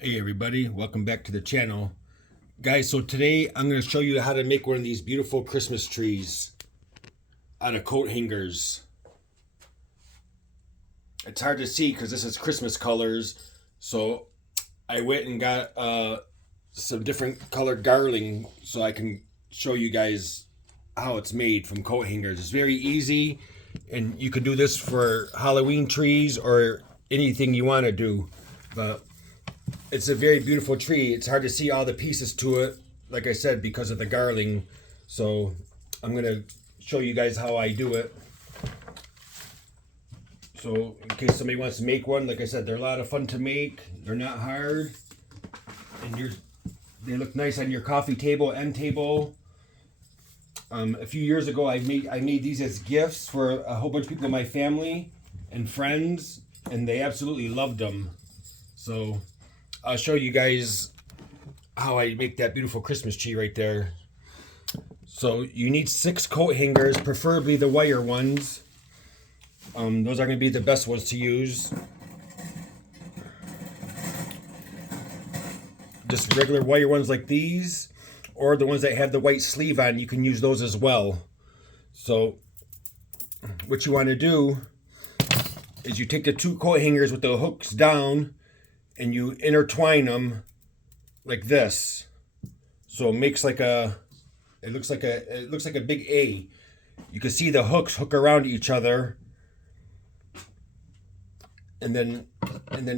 Hey everybody, welcome back to the channel. Guys, so today I'm going to show you how to make one of these beautiful Christmas trees out of coat hangers. It's hard to see because this is Christmas colors, so I went and got some different colored garling so I can show you guys how it's made from coat hangers. It's very easy, and you can do this for Halloween trees or anything you want to do, but it's a very beautiful tree. It's hard to see all the pieces to it, like I said, because of the garling. So I'm going to show you guys how I do it. So in case somebody wants to make one, like I said, they're a lot of fun to make. They're not hard. And they look nice on your coffee table, end table. A few years ago, I made these as gifts for a whole bunch of people in my family and friends, and they absolutely loved them. So I'll show you guys how I make that beautiful Christmas tree right there. So you need 6 coat hangers, preferably the wire ones. Those are going to be the best ones to use. Just regular wire ones like these, or the ones that have the white sleeve on, you can use those as well. So what you want to do is you take the 2 coat hangers with the hooks down and you intertwine them like this. So it makes like it looks like a big A. You can see the hooks hook around each other. And then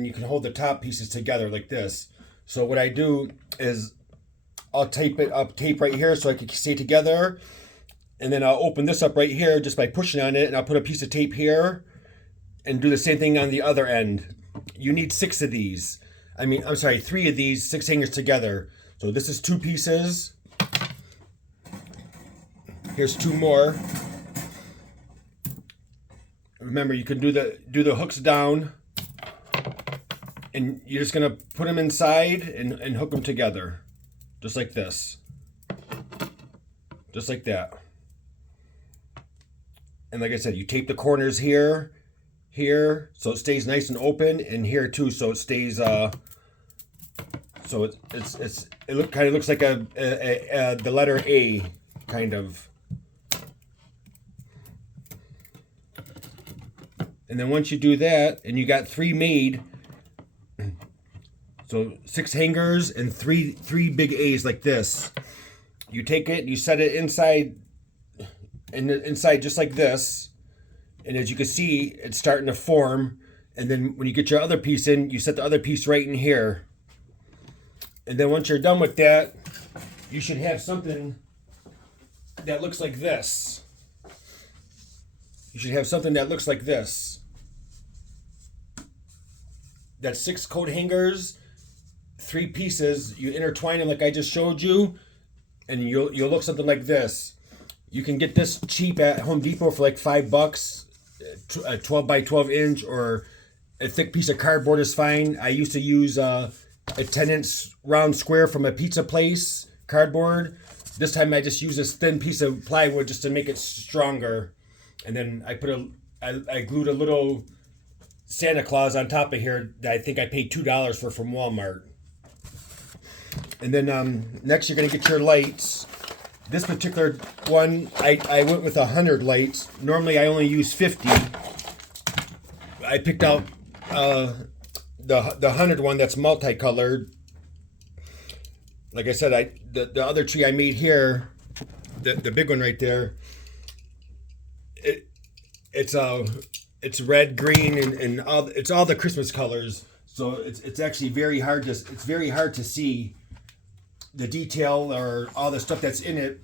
you can hold the top pieces together like this. So what I do is I'll tape right here so I can stay together. And then I'll open this up right here just by pushing on it, and I'll put a piece of tape here and do the same thing on the other end. You need 6 of these. I'm sorry, 3 of these 6 hangers together. So this is 2 pieces. Here's 2 more. Remember, you can do the hooks down, and you're just gonna put them inside and hook them together, just like this, just like that. And like I said, you tape the corners here, so it stays nice and open, and here too, so it stays. So it kind of looks like the letter A, kind of. And then once you do that, and you got 3 made, so 6 hangers and three big A's like this. You take it, you set it inside, and inside just like this. And as you can see, it's starting to form. And then when you get your other piece in, you set the other piece right in here. And then once you're done with that, you should have something that looks like this. You should have something that looks like this. That's 6 coat hangers, 3 pieces. You intertwine them like I just showed you, and you'll look something like this. You can get this cheap at Home Depot for like $5. A 12 by 12 inch or a thick piece of cardboard is fine. I used to use a 10-inch round square from a pizza place cardboard. This time I just use this thin piece of plywood just to make it stronger. And then I glued a little Santa Claus on top of here that I think I paid $2 for from Walmart. And then next you're gonna get your lights. This particular one, I went with 100 lights. Normally I only use 50. I picked out the 100 one that's multicolored. Like I said, the other tree I made here, the big one right there, it's red, green, and it's all the Christmas colors. So it's actually very hard to see the detail or all the stuff that's in it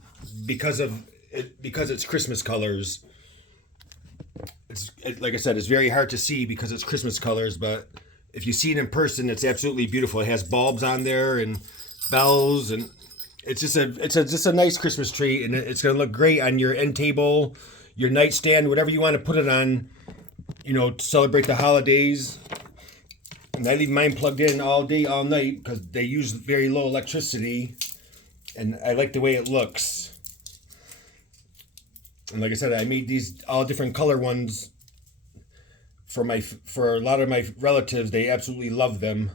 because it's Christmas colors. Like I said, it's very hard to see because it's Christmas colors, but if you see it in person, it's absolutely beautiful. It has bulbs on there and bells, and it's just a nice Christmas tree, and it's gonna look great on your end table, your nightstand, whatever you want to put it on, to celebrate the holidays. And I leave mine plugged in all day, all night, because they use very low electricity, and I like the way it looks. And like I said, I made these all different color ones for a lot of my relatives. They absolutely love them.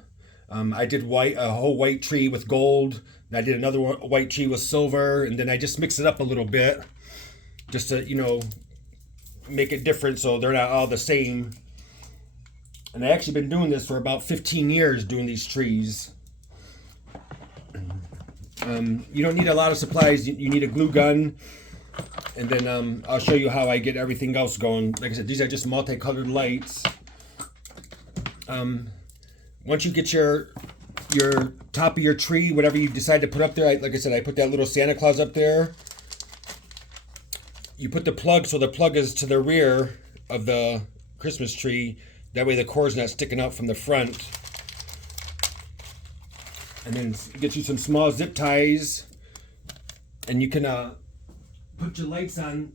I did a whole white tree with gold. And I did another white tree with silver, and then I just mix it up a little bit, just to make it different so they're not all the same. And I actually been doing this for about 15 years, doing these trees. You don't need a lot of supplies. You need a glue gun, and then I'll show you how I get everything else going. Like I said, these are just multicolored lights. Once you get your top of your tree, whatever you decide to put up there, like I said, I put that little Santa Claus up there. You put the plug, so the plug is to the rear of the Christmas tree. That way the cord's not sticking out from the front. And then get you some small zip ties, and you can put your lights on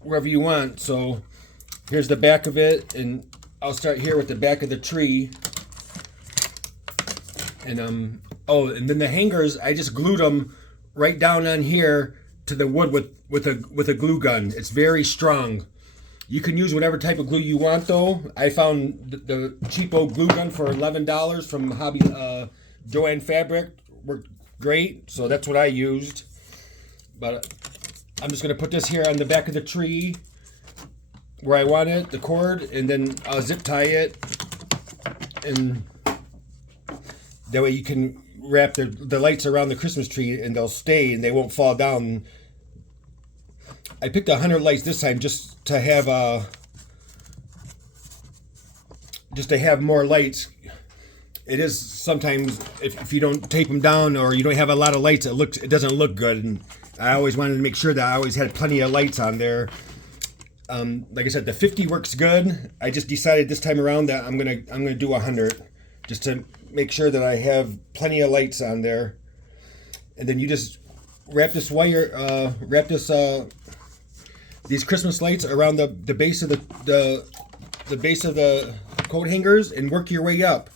wherever you want. So here's the back of it, and I'll start here with the back of the tree. And and then the hangers, I just glued them right down on here to the wood with a glue gun. It's very strong. You can use whatever type of glue you want, though. I found the cheapo glue gun for $11 from Hobby Joann Fabric worked great, so that's what I used. But I'm just gonna put this here on the back of the tree where I want it, the cord, and then I'll zip tie it, and that way you can wrap the lights around the Christmas tree and they'll stay and they won't fall down. I picked 100 lights this time just to have more lights. It is sometimes if you don't tape them down or you don't have a lot of lights, it doesn't look good. And I always wanted to make sure that I always had plenty of lights on there. Like I said, the 50 works good. I just decided this time around that I'm gonna do 100 just to make sure that I have plenty of lights on there. And then you just wrap this wire, these Christmas lights around the base of the base of the coat hangers and work your way up.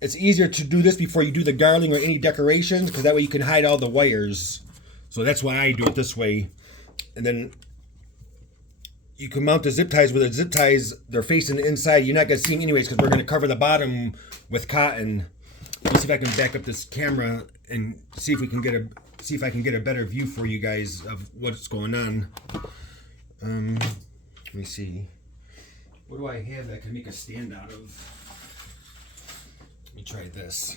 It's easier to do this before you do the garling or any decorations, because that way you can hide all the wires. So that's why I do it this way. And then you can mount the zip ties. With the zip ties, they're facing the inside. You're not going to see them anyways because we're going to cover the bottom with cotton. Let me see if I can back up this camera and see if I can get a better view for you guys of what's going on. Let me see. What do I have that I can make a stand out of? Let me try this.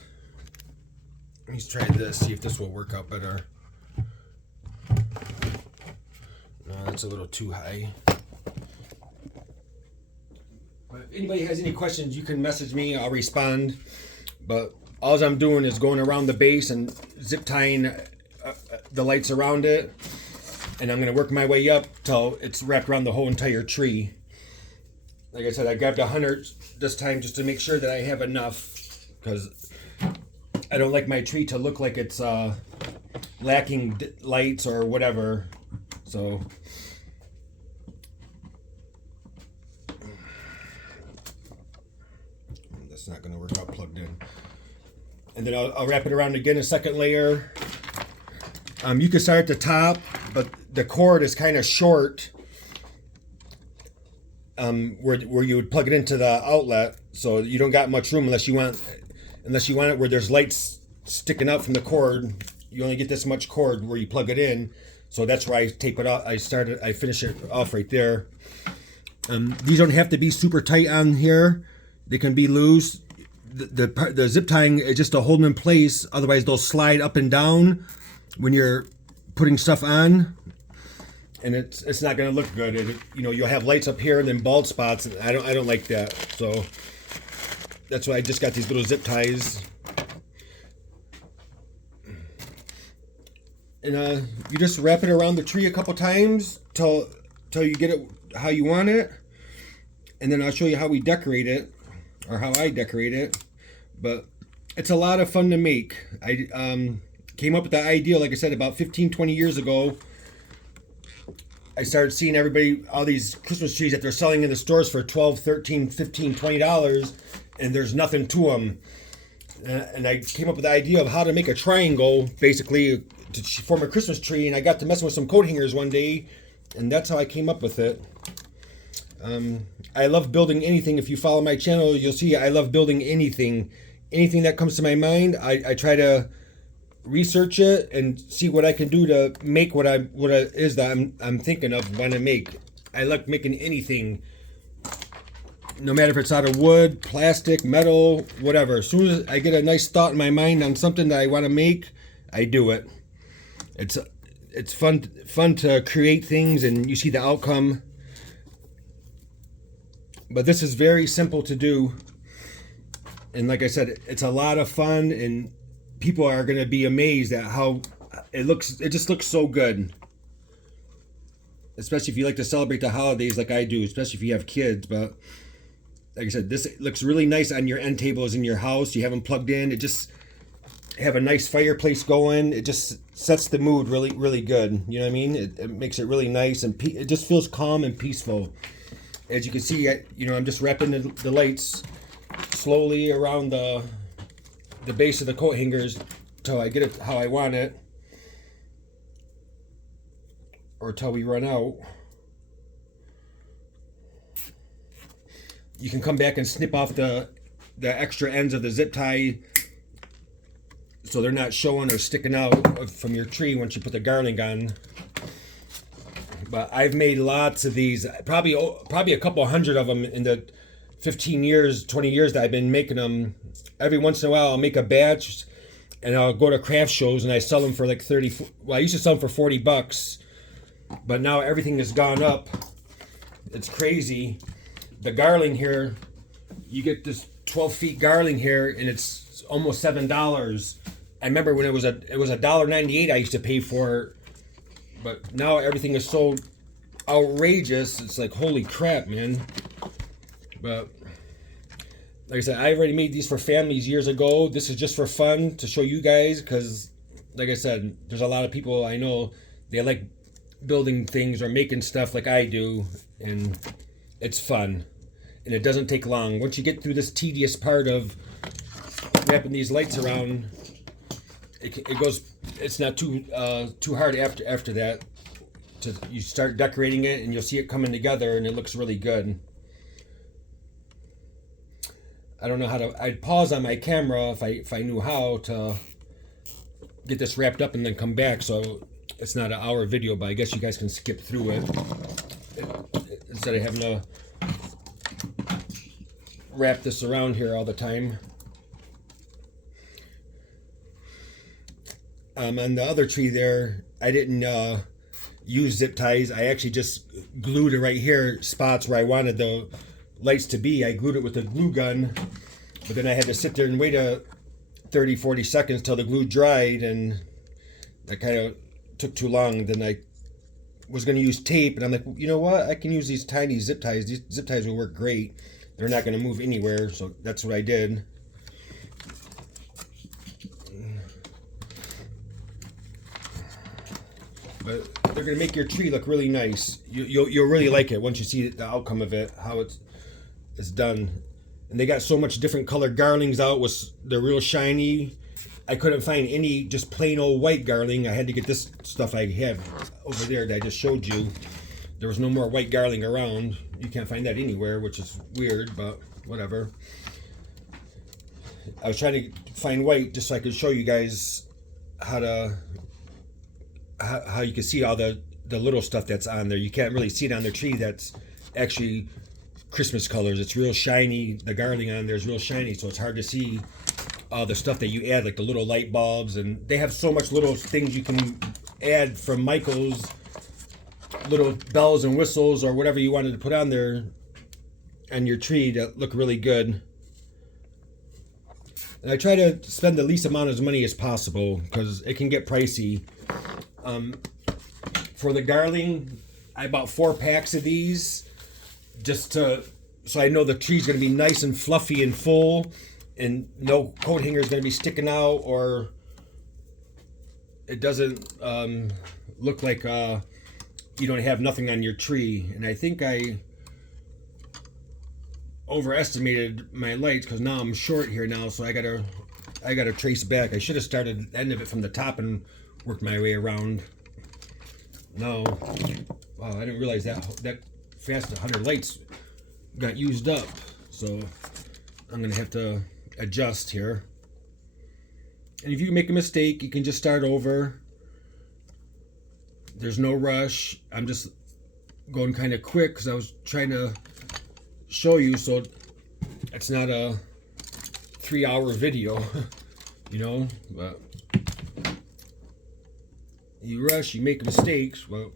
Let's try this, see if this will work out better. No, that's a little too high. But if anybody has any questions, you can message me. I'll respond. But all I'm doing is going around the base and zip tying the lights around it. And I'm going to work my way up till it's wrapped around the whole entire tree. Like I said, I grabbed 100 this time just to make sure that I have enough, because I don't like my tree to look like it's lacking lights or whatever. So that's not going to work out plugged in. And then I'll wrap it around again, a second layer. You can start at the top, but the cord is kind of short, where you would plug it into the outlet, so you don't got much room unless you want it where there's lights sticking out from the cord. You only get this much cord where you plug it in, so that's where I tape it off. I finish it off right there. These don't have to be super tight on here; they can be loose. The zip tying is just to hold them in place. Otherwise, they'll slide up and down when you're putting stuff on, and it's not going to look good. You'll have lights up here and then bald spots, and I don't like that. So that's why I just got these little zip ties. And you just wrap it around the tree a couple times till you get it how you want it, and then I'll show you how we decorate it, or how I decorate it. But it's a lot of fun to make. I came up with the idea, like I said, about 15-20 years ago. I started seeing all these Christmas trees that they're selling in the stores for $12, $13, $15, $20, and there's nothing to them. And I came up with the idea of how to make a triangle, basically, to form a Christmas tree. And I got to messing with some coat hangers one day, and that's how I came up with it. I love building anything. If you follow my channel, you'll see I love building anything. Anything that comes to my mind, I try to research it and see what I can do to make what it is that I'm thinking of when I make. I like making anything, no matter if it's out of wood, plastic, metal, whatever. As soon as I get a nice thought in my mind on something that I want to make, I do it. It's fun to create things and you see the outcome. But this is very simple to do. And like I said, it's a lot of fun and people are going to be amazed at how it looks. It just looks so good. Especially if you like to celebrate the holidays like I do, especially if you have kids. But like I said, this looks really nice on your end tables in your house. You have them plugged in. It just have a nice fireplace going. It just sets the mood really, really good. You know what I mean? It makes it really nice and it just feels calm and peaceful. As you can see, I'm just wrapping the lights slowly around the base of the coat hangers till I get it how I want it, or till we run out. You can come back and snip off the extra ends of the zip tie so they're not showing or sticking out from your tree once you put the garland on. But I've made lots of these, probably a couple hundred of them in the 15 years, 20 years that I've been making them. Every once in a while I'll make a batch and I'll go to craft shows and I sell them for like 30. Well, I used to sell them for $40, but now everything has gone up. It's crazy. The Garling here, you get this 12 feet Garling here and it's almost $7. I remember when it was $1.98 I used to pay for, but now everything is so outrageous. It's like, holy crap, man. But like I said, I already made these for families years ago. This is just for fun to show you guys because, like I said, there's a lot of people I know, they like building things or making stuff like I do, and it's fun. And it doesn't take long. Once you get through this tedious part of wrapping these lights around, it goes. It's not too hard after that. You start decorating it and you'll see it coming together and it looks really good. I don't know how to. I'd pause on my camera if I knew how to get this wrapped up and then come back, so it's not an hour video. But I guess you guys can skip through it instead of having to wrap this around here all the time. On the other tree there, I didn't use zip ties. I actually just glued it right here, spots where I wanted the lights to be. I glued it with a glue gun, but then I had to sit there and wait 30-40 seconds till the glue dried, and that kind of took too long. Then I was going to use tape, and I'm like, you know what? I can use these tiny zip ties. These zip ties will work great. They're not going to move anywhere, so that's what I did. But they're going to make your tree look really nice. You'll really like it once you see the outcome of it, how it's done. And they got so much different colored garlings out. They're real shiny. I couldn't find any just plain old white garling. I had to get this stuff I have over there that I just showed you. There was no more white garling around. You can't find that anywhere, which is weird, but whatever. I was trying to find white just so I could show you guys how you can see all the little stuff that's on there. You can't really see it on the tree. That's actually Christmas colors. It's real shiny. The garling on there is real shiny, so it's hard to see the stuff that you add, like the little light bulbs. And they have so much little things you can add from Michael's, little bells and whistles or whatever you wanted to put on there on your tree that look really good. And I try to spend the least amount of money as possible because it can get pricey. For the garling, I bought 4 packs of these so I know the tree's going to be nice and fluffy and full, and no coat hanger is going to be sticking out, or it doesn't look like you don't have nothing on your tree. And I think I overestimated my lights because now I'm short here now, so I gotta trace back. I should have started the end of it from the top and worked my way around. No, wow, I didn't realize that fast 100 lights got used up. So I'm gonna have to adjust here. And if you make a mistake, you can just start over. There's no rush. I'm just going kind of quick because I was trying to show you, so it's not a 3-hour video, you know. But you rush, you make mistakes. Well,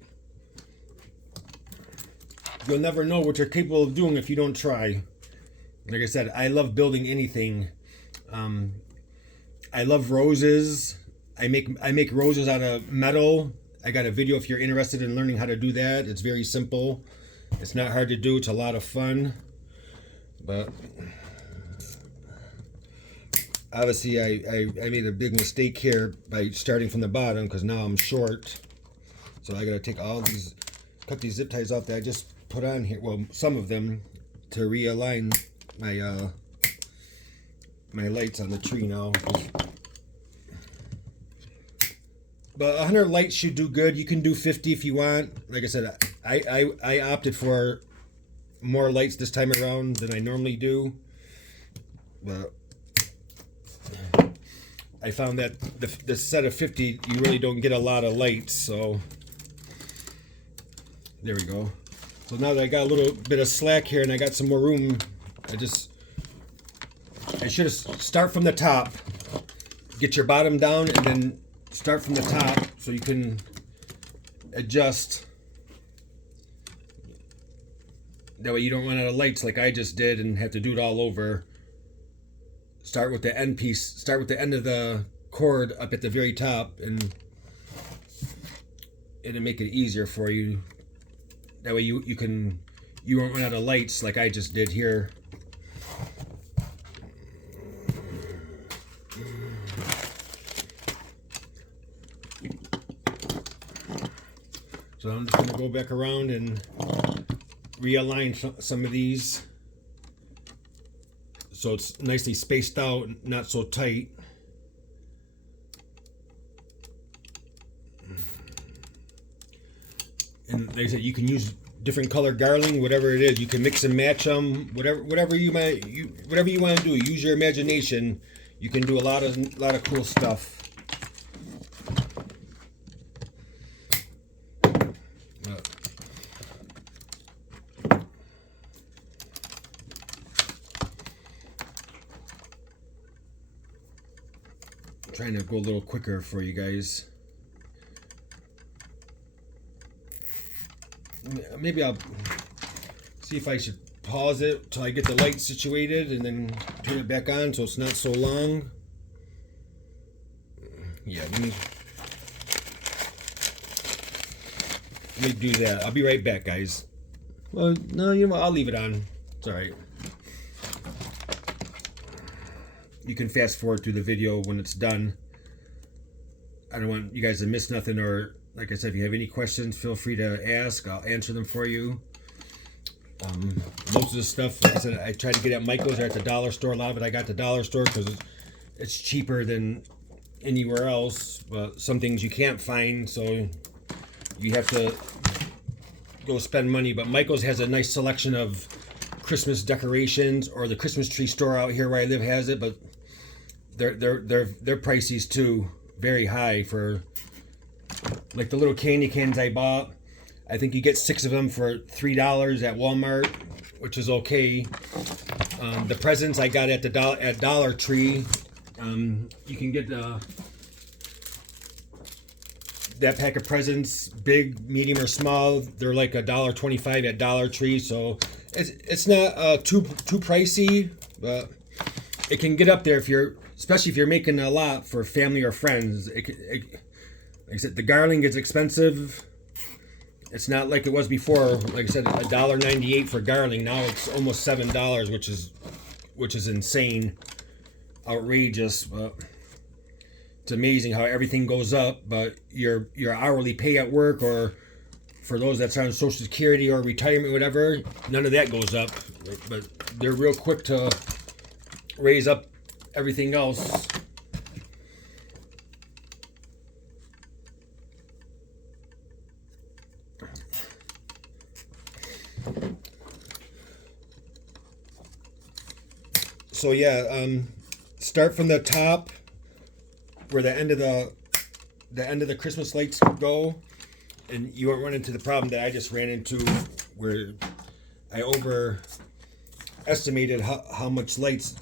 you'll never know what you're capable of doing if you don't try. Like I said, I love building anything. I love roses. I make roses out of metal. I got a video if you're interested in learning how to do that. It's very simple. It's not hard to do. It's a lot of fun. But obviously I made a big mistake here by starting from the bottom because now I'm short. So I gotta take all these, cut these zip ties off that I just put on here. Well, some of them to realign my my lights on the tree now. But 100 lights should do good. You can do 50 if you want. Like I said, I opted for more lights this time around than I normally do. But I found that the set of 50, you really don't get a lot of lights. So there we go. So now that I got a little bit of slack here and I got some more room, I should have start from the top. Get your bottom down and then start from the top so you can adjust. That way you don't run out of lights like I just did and have to do it all over. Start with the end piece, start with the end of the cord up at the very top, and it'll make it easier for you. That way you won't run out of lights like I just did here. So I'm just going to go back around and realign some of these so it's nicely spaced out, not so tight. And like I said, you can use different color garling, whatever it is. You can mix and match them, whatever you want to do. Use your imagination. You can do a lot of cool stuff. Trying to go a little quicker for you guys. Maybe I'll see if I should pause it till I get the light situated and then turn it back on so it's not so long. Yeah, let me do that. I'll be right back, guys. Well, no, you know what? I'll leave it on. It's all right. You can fast forward through the video when it's done. I don't want you guys to miss nothing, or like I said, if you have any questions, feel free to ask. I'll answer them for you. Most of the stuff, like I said, I tried to get at Michael's or at the dollar store. A lot of it I got at the dollar store because it's cheaper than anywhere else. But some things you can't find, so you have to go spend money. But Michael's has a nice selection of Christmas decorations, or the Christmas tree store out here where I live has it, but they're pricey too, very high for like the little candy cans I bought. I think you get 6 of them for $3 at Walmart, which is okay. The presents I got at Dollar Tree, you can get that pack of presents, big, medium, or small. They're like $1.25 at Dollar Tree, so it's not too pricey, but it can get up there especially if you're making a lot for family or friends. Like I said, the Garling is expensive. It's not like it was before. Like I said, $1.98 for Garling. Now it's almost $7, which is insane, outrageous. But it's amazing how everything goes up. But your hourly pay at work, or for those that's on Social Security or retirement, whatever, none of that goes up. But they're real quick to raise up everything else. So yeah, start from the top where the end of the Christmas lights go, and you won't run into the problem that I just ran into, where I overestimated how much lights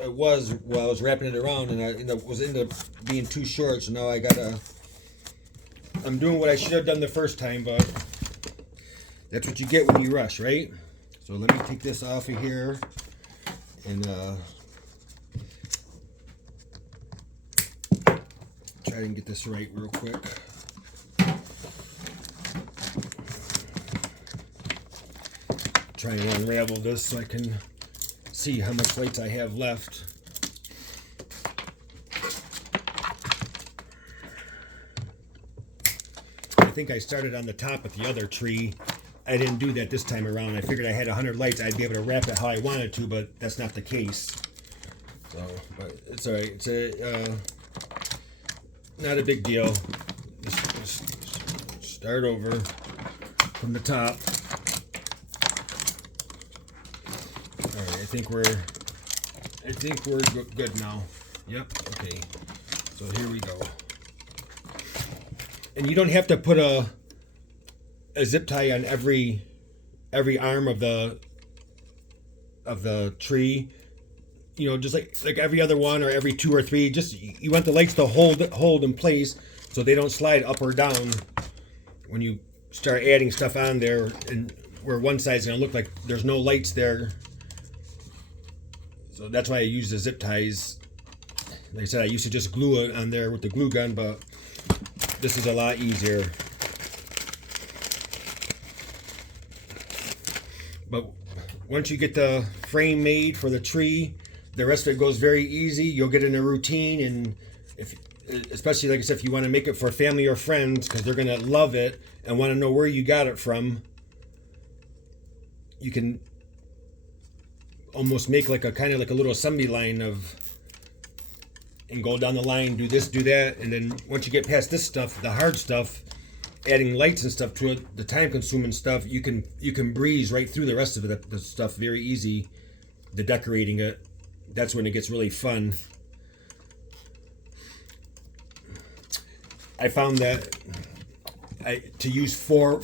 it was while I was wrapping it around, and I ended up being too short. So now I'm doing what I should have done the first time, but that's what you get when you rush, right? So let me take this off of here and try and get this right real quick. Try and unravel this so I can see how much lights I have left. I think I started on the top with the other tree. I didn't do that this time around. I figured I had 100 lights, I'd be able to wrap it how I wanted to, but that's not the case. So, but it's all right. It's not a big deal. Just start over from the top. All right, I think we're good now. Yep. Okay. So here we go. And you don't have to put a zip tie on every arm of the tree. You know, just like every other one or every two or three. Just you want the lights to hold in place so they don't slide up or down when you start adding stuff on there, and where one side's gonna look like there's no lights there. So that's why I use the zip ties. Like I said, I used to just glue it on there with the glue gun, but this is a lot easier. But once you get the frame made for the tree, the rest of it goes very easy. You'll get in a routine, and especially like I said, if you want to make it for family or friends, because they're gonna love it and want to know where you got it from, you can almost make like a kind of like a little assembly line and go down the line, do this, do that, and then once you get past this stuff, the hard stuff, adding lights and stuff to it, the time-consuming stuff, you can breeze right through the rest of it, the stuff very easy. The decorating it, that's when it gets really fun. I found that to use four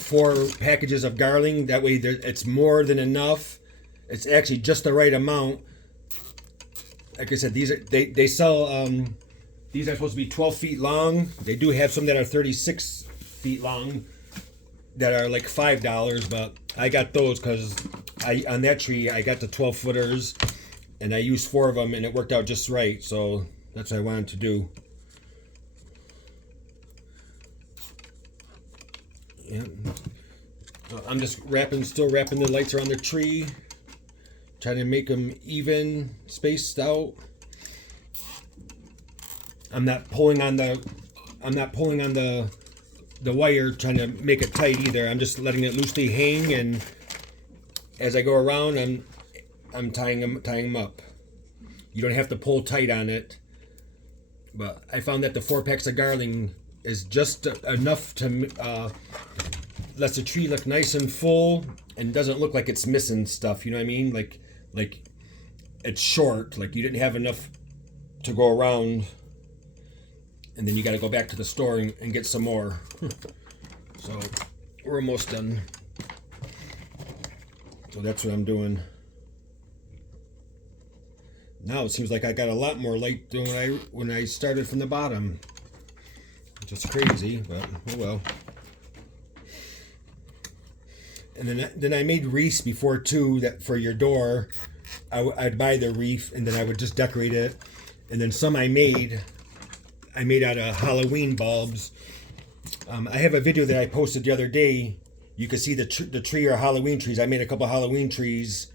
packages of Garling, that way it's more than enough. It's actually just the right amount. Like I said, they sell these are supposed to be 12 feet long. They do have some that are 36 feet long that are like $5, but I got those because on that tree I got the 12 footers and I used 4 of them and it worked out just right. So that's what I wanted to do. Yeah. I'm just still wrapping the lights around the tree, trying to make them even, spaced out. I'm not pulling on the wire trying to make it tight either. I'm just letting it loosely hang, and as I go around, I'm tying them up. You don't have to pull tight on it. But I found that the 4 packs of Garling is just enough to lets the tree look nice and full and doesn't look like it's missing stuff. You know what I mean? Like it's short. Like you didn't have enough to go around, and then you got to go back to the store and get some more. So we're almost done. So that's what I'm doing. Now it seems like I got a lot more light than when I started from the bottom. Just crazy, but oh well. And then I made wreaths before too, that for your door. I'd buy the wreath and then I would just decorate it. And then some I made out of Halloween bulbs. I have a video that I posted the other day. You can see the tree or Halloween trees. I made a couple Halloween trees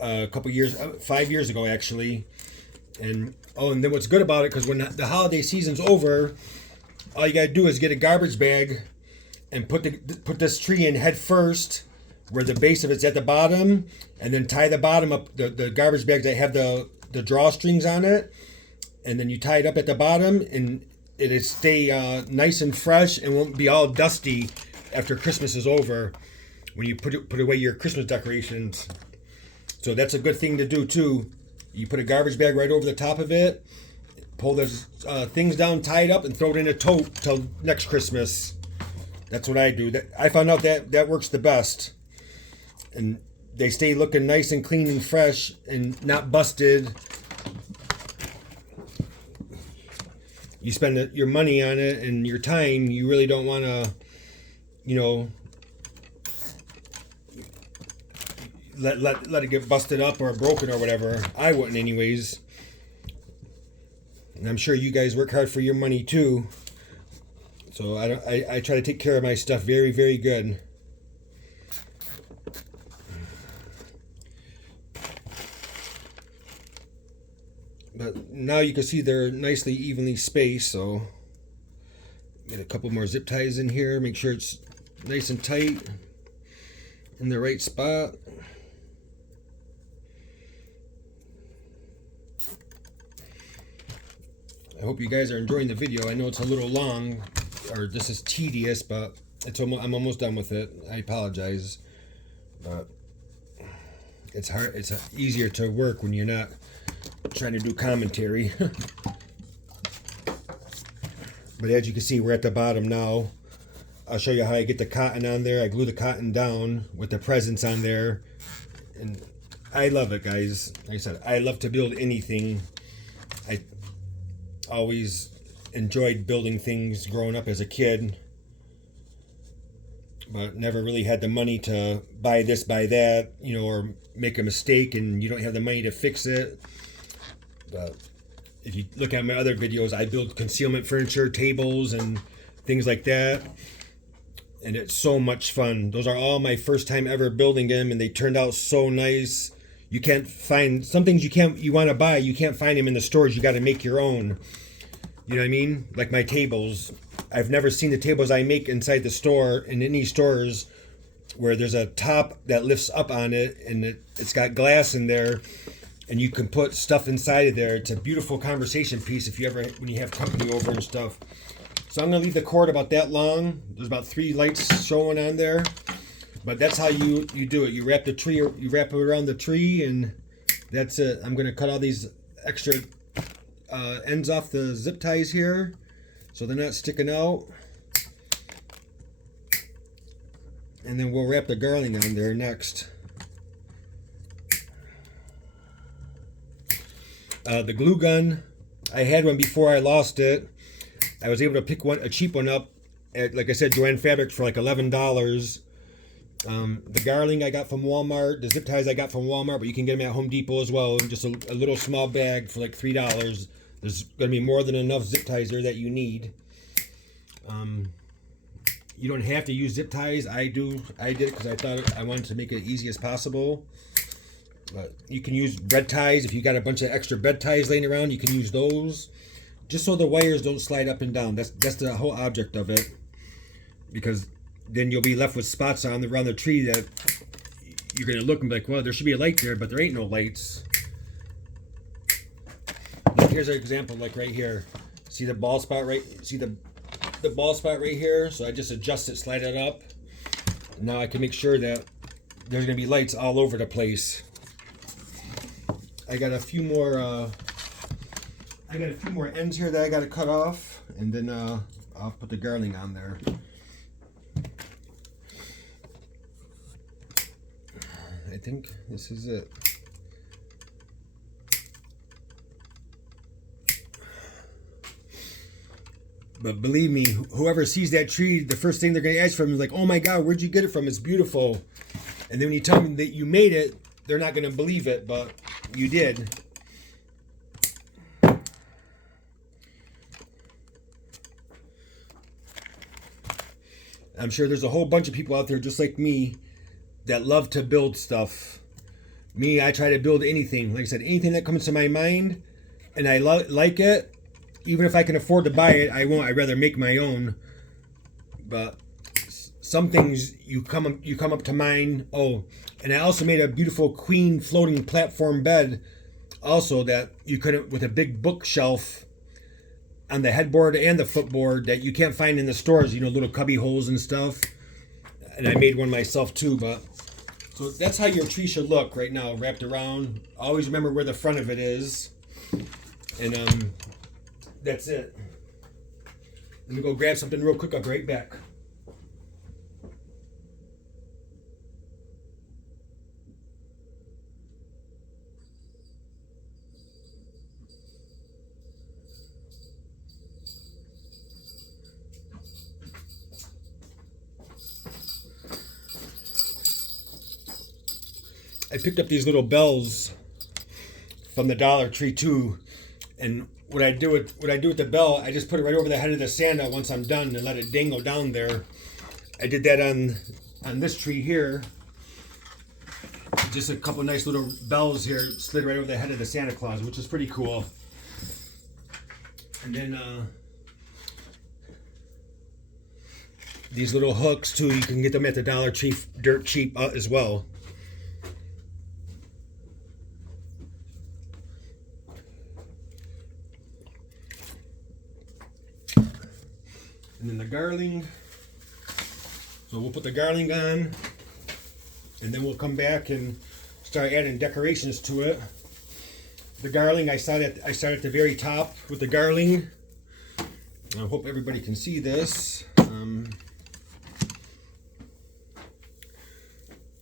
a couple years, 5 years ago actually. And then what's good about it, because when the holiday season's over, all you gotta do is get a garbage bag and put this tree in head first, where the base of it's at the bottom, and then tie the bottom up, the garbage bags that have the drawstrings on it, and then you tie it up at the bottom, and it'll stay nice and fresh and won't be all dusty after Christmas is over when you put away your Christmas decorations. So that's a good thing to do too. You put a garbage bag right over the top of it, pull those things down, tie it up, and throw it in a tote till next Christmas. That's what I do. I found out that works the best. And they stay looking nice and clean and fresh and not busted. You spend your money on it and your time. You really don't want to, you know, let it get busted up or broken or whatever. I wouldn't anyways. And I'm sure you guys work hard for your money too. So I try to take care of my stuff very, very good. But now you can see they're nicely evenly spaced, so get a couple more zip ties in here, make sure it's nice and tight in the right spot. I hope you guys are enjoying the video. I know it's a little long, or this is tedious, but I'm almost done with it. I apologize, but it's hard. It's easier to work when you're not trying to do commentary. But as you can see, we're at the bottom now. I'll show you how I get the cotton on there. I glue the cotton down with the presents on there, and I love it, guys. Like I said, I love to build anything. I always enjoyed building things growing up as a kid, but never really had the money to buy this, buy that, you know, or make a mistake and you don't have the money to fix it. But if you look at my other videos, I build concealment furniture, tables, and things like that. And it's so much fun. Those are all my first time ever building them, and they turned out so nice. You can't find some things you want to buy. You can't find them in the stores. You got to make your own. You know what I mean? Like my tables. I've never seen the tables I make inside the store in any stores where there's a top that lifts up on it, and it's got glass in there. And you can put stuff inside of there. It's a beautiful conversation piece when you have company over and stuff. So I'm going to leave the cord about that long. There's about 3 lights showing on there. But that's how you do it. You wrap it around the tree, and that's it. I'm going to cut all these extra ends off the zip ties here so they're not sticking out. And then we'll wrap the garling on there next. The glue gun, I had one before I lost it. I was able to pick a cheap one up at, like I said, Joann Fabrics for like $11. The garling I got from Walmart. The zip ties I got from Walmart, but you can get them at Home Depot as well. Just a little small bag for like $3. There's going to be more than enough zip ties there that you need. You don't have to use zip ties. I did it because I wanted to make it easy as possible. But you can use bed ties. If you got a bunch of extra bed ties laying around, you can use those. Just so the wires don't slide up and down. That's the whole object of it. Because then you'll be left with spots around the tree that you're going to look and be like, well, there should be a light there, but there ain't no lights. Like here's an example, like right here. See the ball spot right? See the ball spot right here? So I just adjust it, slide it up. Now I can make sure that there's going to be lights all over the place. I got a few more ends here that I got to cut off, and then I'll put the garling on there. I think this is it. But believe me, whoever sees that tree, the first thing they're going to ask for is like, oh my God, where'd you get it from? It's beautiful. And then when you tell them that you made it, they're not going to believe it, but you did. I'm sure there's a whole bunch of people out there just like me that love to build stuff. Me, I try to build anything. Like I said, anything that comes to my mind and I like it, even if I can afford to buy it, I won't. I'd rather make my own. But some things you come up to mind. Oh, and I also made a beautiful queen floating platform bed also that you couldn't, with a big bookshelf on the headboard and the footboard that you can't find in the stores, you know, little cubby holes and stuff. And I made one myself too, but So that's how your tree should look right now, wrapped around. Always remember where the front of it is. And that's it. Let me go grab something real quick. I'll be right back. I picked up these little bells from the Dollar Tree too, and what I do with the bell, I just put it right over the head of the Santa once I'm done and let it dangle down there. I did that on this tree here. Just a couple nice little bells here slid right over the head of the Santa Claus, which is pretty cool. And then these little hooks too, you can get them at the Dollar Tree dirt cheap as well. And then the Garling. So we'll put the Garling on, and then we'll come back and start adding decorations to it. The Garling, I start at the very top with the Garling. I hope everybody can see this. Let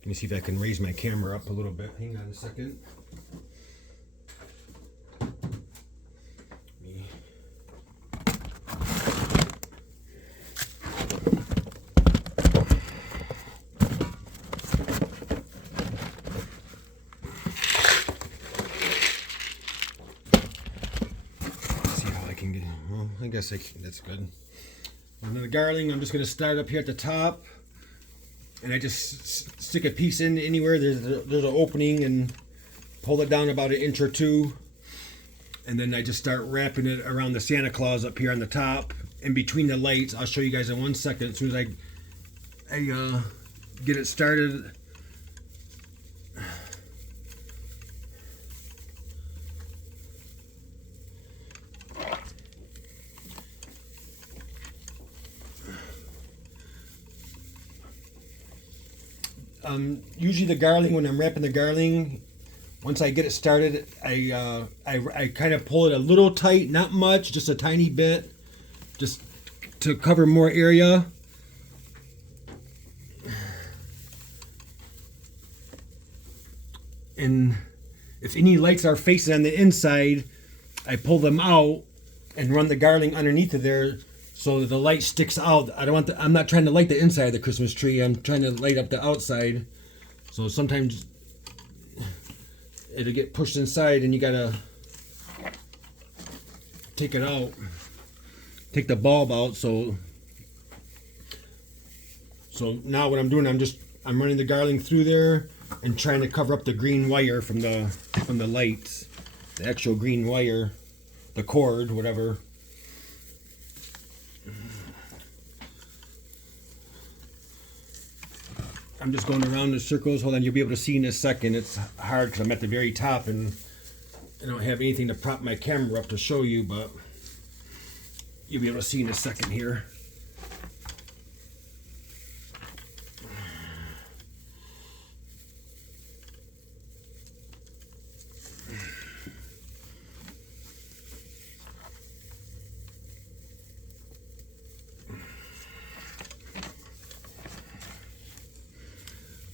me see if I can raise my camera up a little bit. Hang on a second. I guess that's good. And then the Garling, I'm just going to start up here at the top, and I just stick a piece in anywhere there's an opening and pull it down about 1 inch or 2, and then I just start wrapping it around the Santa Claus up here on the top in between the lights. I'll show you guys in 1 second as soon as I get it started. Usually the Garling, when I'm wrapping the Garling, once I get it started, I kind of pull it a little tight, not much, just a tiny bit, just to cover more area. And if any lights are facing on the inside, I pull them out and run the Garling underneath of there, so that the light sticks out. I'm not trying to light the inside of the Christmas tree. I'm trying to light up the outside. So sometimes it'll get pushed inside and you gotta take it out. Take the bulb out. So now what I'm doing, I'm running the Garling through there and trying to cover up the green wire from the lights. The actual green wire, the cord, whatever. I'm just going around in circles. Hold on, you'll be able to see in a second. It's hard because I'm at the very top and I don't have anything to prop my camera up to show you, but you'll be able to see in a second here.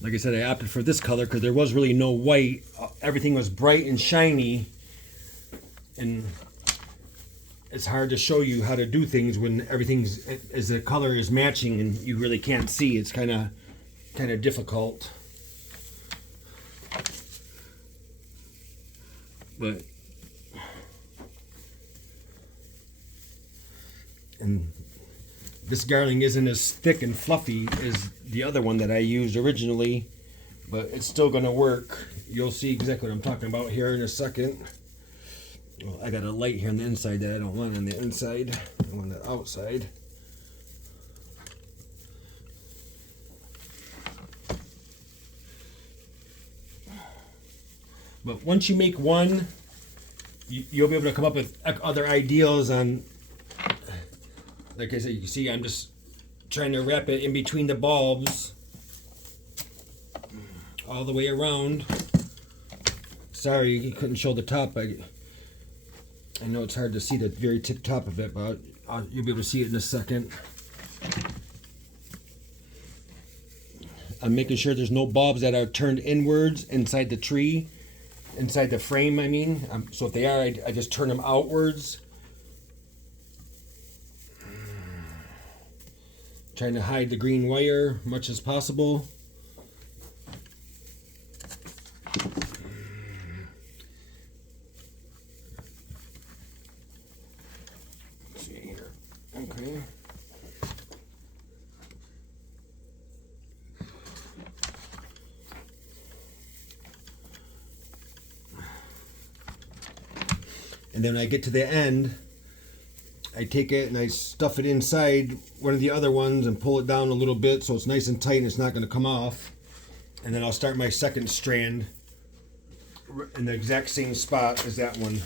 Like I said, I opted for this color because there was really no white. Everything was bright and shiny, and it's hard to show you how to do things when everything's as the color is matching and you really can't see. It's kind of difficult. But this Garling isn't as thick and fluffy as the other one that I used originally, but it's still going to work. You'll see exactly what I'm talking about here in a second. Well, I got a light here on the inside that I don't want on the inside. I want the outside. But once you make one, you'll be able to come up with other ideas on. Like I said, you can see I'm just trying to wrap it in between the bulbs. all the way around. Sorry you couldn't show the top. I know it's hard to see the very tip top of it, but you'll be able to see it in a second. I'm making sure there's no bulbs that are turned inwards inside the tree, inside the frame, I mean. So if they are, I just turn them outwards. Trying to hide the green wire much as possible. Let's see here. Okay. And then when I get to the end, I take it and I stuff it inside one of the other ones and pull it down a little bit so it's nice and tight and it's not going to come off. And then I'll start my second strand in the exact same spot as that one.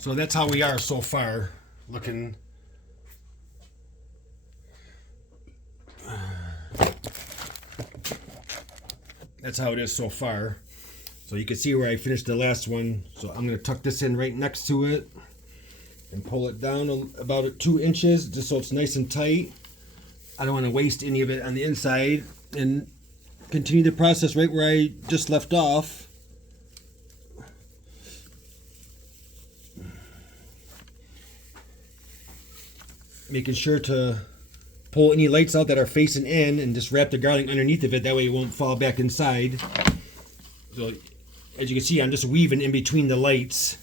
So that's how we are so far, looking. That's how it is so far. So you can see where I finished the last one. So I'm going to tuck this in right next to it and pull it down about 2 inches just so it's nice and tight. I don't want to waste any of it on the inside, and continue the process right where I just left off. Making sure to pull any lights out that are facing in and just wrap the garland underneath of it. That way it won't fall back inside. So as you can see, I'm just weaving in between the lights,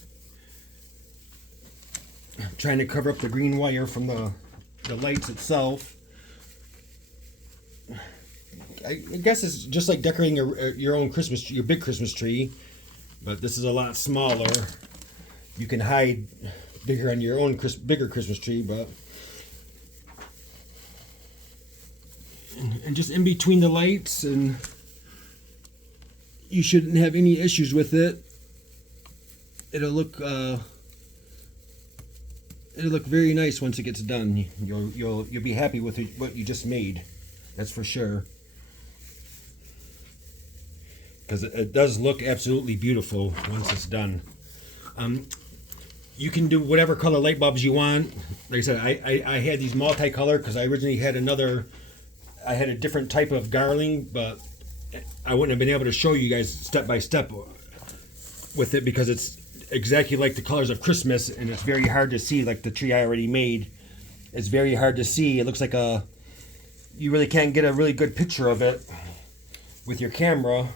trying to cover up the green wire from the lights itself. I guess it's just like decorating your own Christmas, your big Christmas tree, but this is a lot smaller. You can hide bigger on your own bigger Christmas tree, but and just in between the lights, and you shouldn't have any issues with it. It'll look very nice once it gets done. You'll be happy with what you just made. That's for sure. Because it does look absolutely beautiful once it's done. You can do whatever color light bulbs you want. Like I said, I had these multicolor because I originally had a different type of Garling, but I wouldn't have been able to show you guys step by step with it because it's exactly like the colors of Christmas, and it's very hard to see. Like the tree I already made, it's very hard to see. It looks like you really can't get a really good picture of it with your camera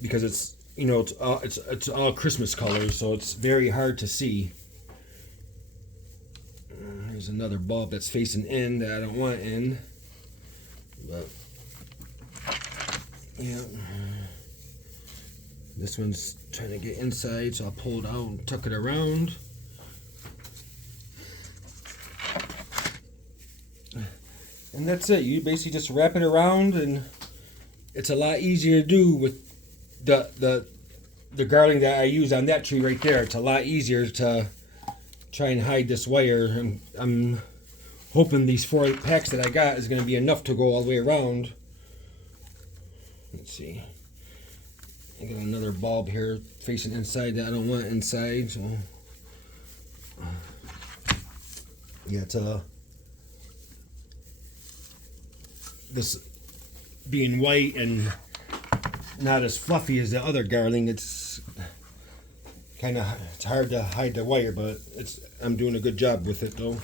because it's it's all Christmas colors, so it's very hard to see. There's another bulb that's facing in that I don't want in, but yeah, this one's trying to get inside, so I'll pull it out and tuck it around. And that's it. You basically just wrap it around, and it's a lot easier to do with the garland that I use on that tree right there. It's a lot easier to try and hide this wire, and I'm hoping these 4 packs that I got is going to be enough to go all the way around. Let's see. I got another bulb here facing inside that I don't want inside, so yeah, it's this being white and not as fluffy as the other Garling, it's hard to hide the wire, but I'm doing a good job with it though.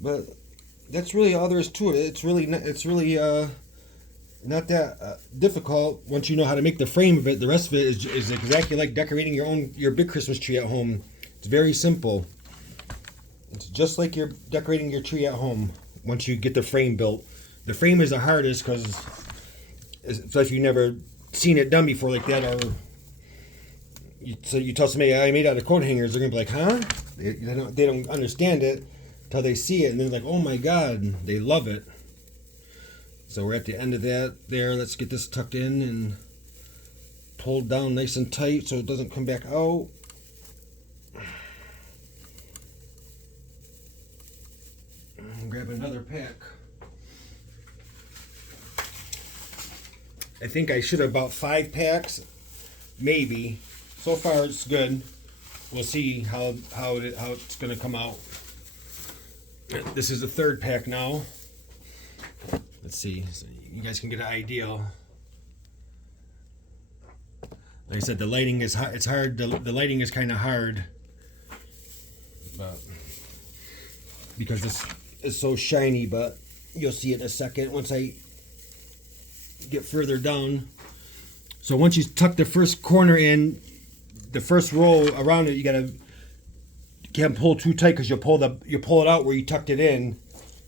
But that's really all there is to it. It's really not that difficult once you know how to make the frame of it. The rest of it is exactly like decorating your big Christmas tree at home. It's very simple. It's just like you're decorating your tree at home once you get the frame built. The frame is the hardest because if you've never seen it done before like that, or So you tell somebody I made out of coat hangers, they're gonna be like, huh? They don't understand it until they see it, and they're like, oh my god, they love it. So we're at the end of that there. Let's get this tucked in and pulled down nice and tight so it doesn't come back out. And grab another pack. I think I should have bought 5 packs, maybe. So far it's good. We'll see how it's gonna come out. This is the 3rd pack now. Let's see, so you guys can get an idea. Like I said, the lighting is it's hard. The lighting is kind of hard, but because this is so shiny. But you'll see it in a second once I get further down. So once you tuck the first corner in, the first row around it, you can't pull too tight because you pull it out where you tucked it in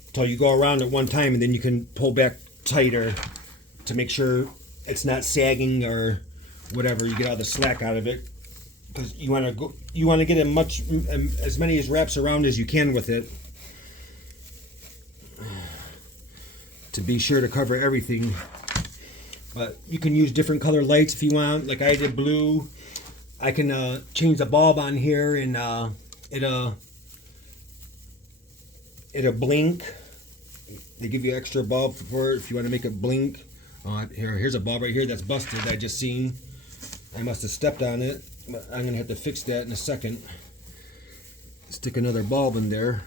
until you go around it one time, and then you can pull back tighter to make sure it's not sagging or whatever. You get all the slack out of it because you want to get as many wraps around as you can with it to be sure to cover everything. But you can use different color lights if you want. Like I did blue. I can change the bulb on here and it'll blink. They give you extra bulb for it if you want to make it blink. Here's a bulb right here that's busted. I just seen. I must have stepped on it, but I'm gonna have to fix that in a second. Stick another bulb in there.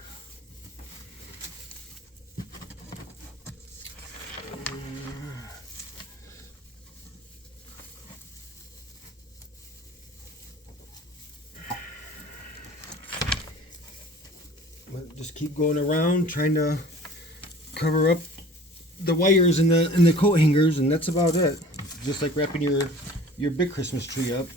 Just keep going around trying to cover up the wires in the coat hangers, and that's about it. Just like wrapping your big Christmas tree up.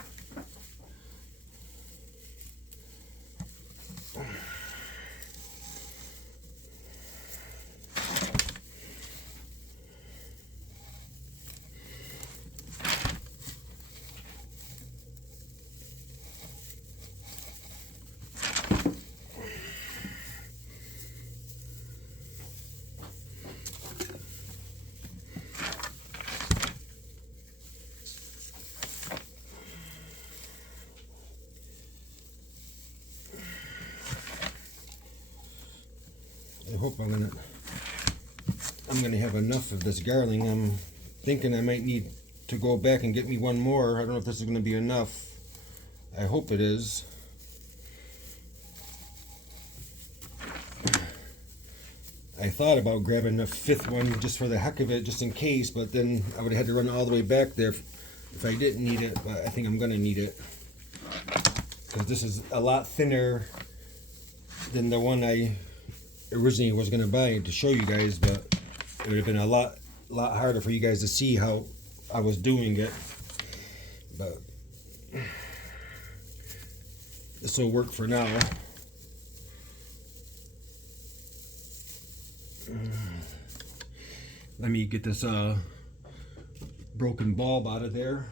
I hope I'm gonna have enough of this Garling. I'm thinking I might need to go back and get me one more. I don't know if this is gonna be enough. I hope it is. I thought about grabbing a 5th one just for the heck of it, just in case, but then I would have had to run all the way back there if I didn't need it. But I think I'm gonna need it because this is a lot thinner than the one I originally was going to buy to show you guys, but it would have been a lot harder for you guys to see how I was doing it. But this will work for now. Let me get this broken bulb out of there.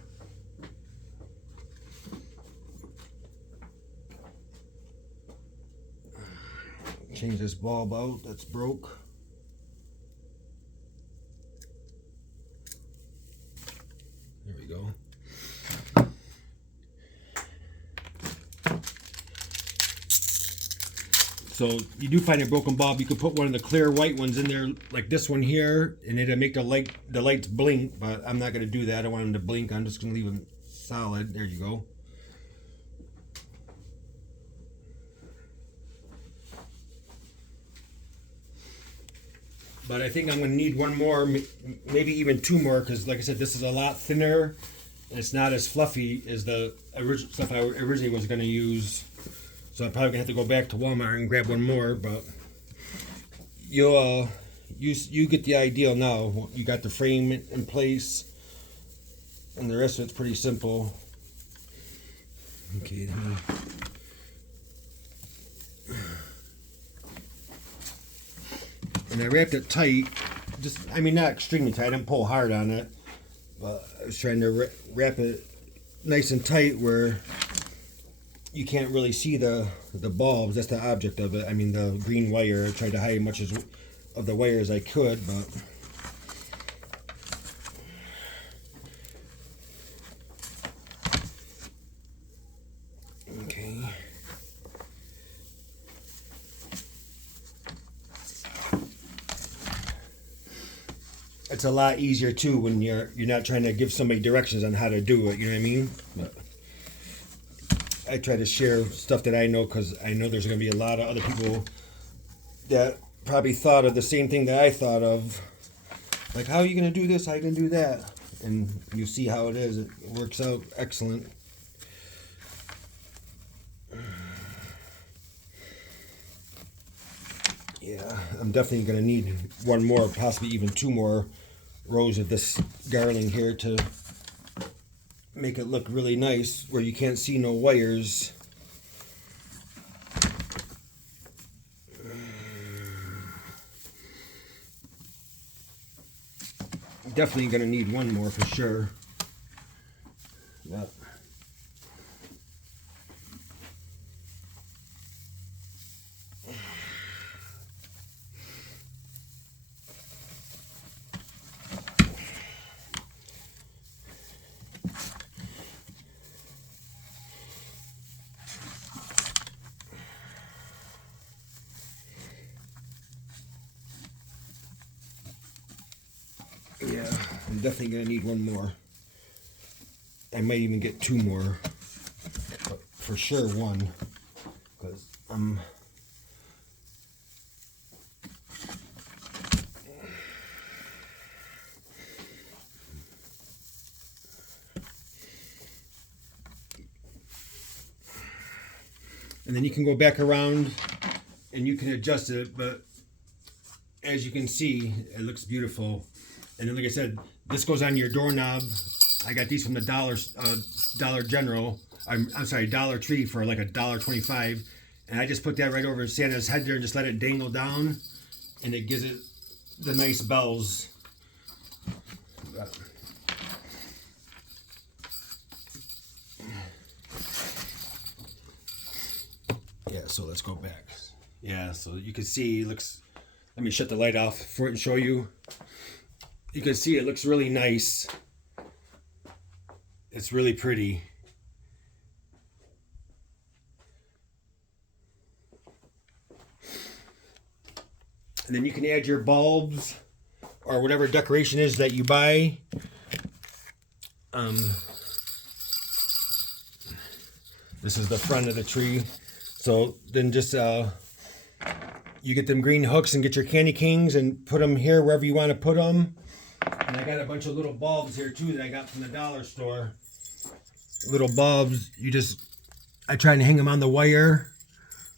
Change this bulb out that's broke. There we go. So you do find a broken bulb, you can put one of the clear white ones in there like this one here, and it'll make the lights blink, but I'm not going to do that. I don't want them to blink. I'm just going to leave them solid. There you go. But I think I'm going to need one more, maybe even 2 more, because like I said, this is a lot thinner. And it's not as fluffy as the original stuff I originally was going to use. So I'm probably going to have to go back to Walmart and grab one more. But you get the idea now. You got the frame in place, and the rest of it's pretty simple. Okay, and I wrapped it tight, not extremely tight. I didn't pull hard on it, but I was trying to wrap it nice and tight where you can't really see the bulbs. That's the object of it. I mean, the green wire. I tried to hide as much of the wire as I could, but okay. It's a lot easier too when you're not trying to give somebody directions on how to do it. You know what I mean? But I try to share stuff that I know because I know there's going to be a lot of other people that probably thought of the same thing that I thought of. Like, how are you going to do this? How are you going to do that? And you see how it is. It works out excellent. Yeah, I'm definitely going to need one more, possibly even two more rows of this Garling here to make it look really nice where you can't see no wires. Definitely going to need one more for sure. Yeah. Yeah, I'm definitely going to need one more. I might even get two more, but for sure one, because I'm... And then you can go back around and you can adjust it, but as you can see, it looks beautiful. And then, like I said, this goes on your doorknob. I got these from the Dollar General. I'm sorry, Dollar Tree for like $1.25. And I just put that right over Santa's head there and just let it dangle down. And it gives it the nice bells. Yeah, so let's go back. Yeah, so you can see it looks... Let me shut the light off for it and show you. You can see it looks really nice. It's really pretty. And then you can add your bulbs or whatever decoration is that you buy. This is the front of the tree. So then just you get them green hooks and get your candy canes and put them here wherever you want to put them. And I got a bunch of little bulbs here too that I got from the dollar store. Little bulbs, I try and hang them on the wire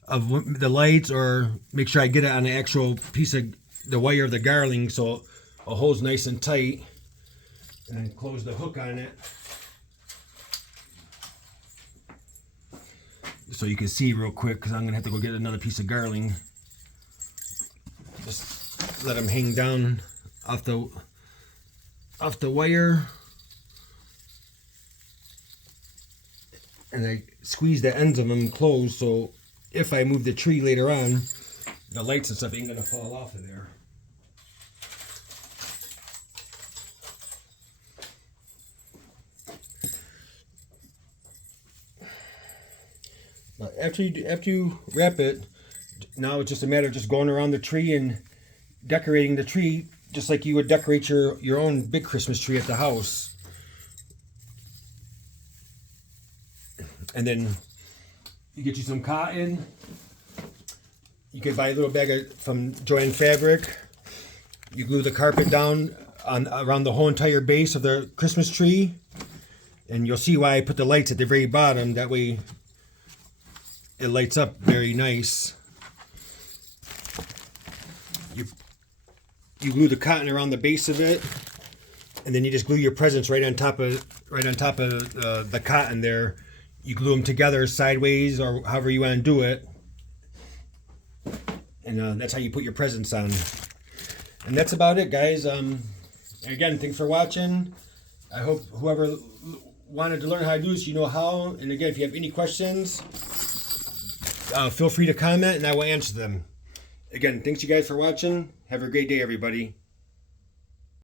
of the lights, or make sure I get it on the actual piece of the wire of the Garling so it holds nice and tight. And then close the hook on it. So you can see real quick, because I'm going to have to go get another piece of Garling. Just let them hang down off the wire. And I squeeze the ends of them closed, so if I move the tree later on, the lights and stuff ain't going to fall off of there. But after you wrap it, now it's just a matter of just going around the tree and decorating the tree just like you would decorate your own big Christmas tree at the house. And then you get you some cotton. You can buy a little bag from Joann Fabric. You glue the carpet down around the whole entire base of the Christmas tree. And you'll see why I put the lights at the very bottom. That way it lights up very nice. You glue the cotton around the base of it, and then you just glue your presents right on top of the cotton there. You glue them together sideways or however you want to do it, and that's how you put your presents on. And that's about it, guys. Again, thanks for watching. I hope whoever wanted to learn how to do this, you know how. And again, if you have any questions, feel free to comment and I will answer them. Again, thanks you guys for watching. Have a great day, everybody.